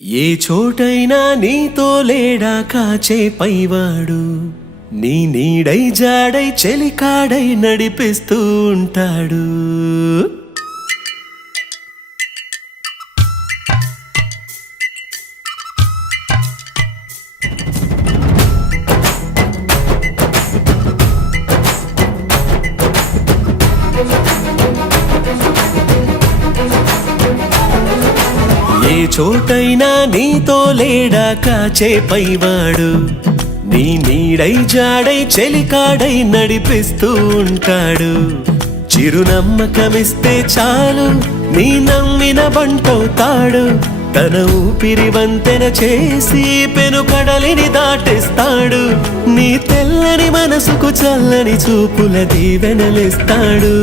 ఏ చోటైనా నీతో లేడా కాచే పైవాడు, నీ నీడై జాడై చెలికాడై నడిపిస్తూ ఉంటాడు. ఏ చోటైనా నీతో లేడా కాచే పైవాడు, నీ నీడై జాడై చెలికాడై నడిపిస్తూ ఉంటాడు. చిరునమ్మకమిస్తే చాలు నీ నమ్మిన బంటవుతాడు. తన ఊపిరి వంతెన చేసి పెను కడలిని దాటిస్తాడు. నీ తెల్లని మనసుకు చల్లని చూపుల దీవెనలిస్తాడు.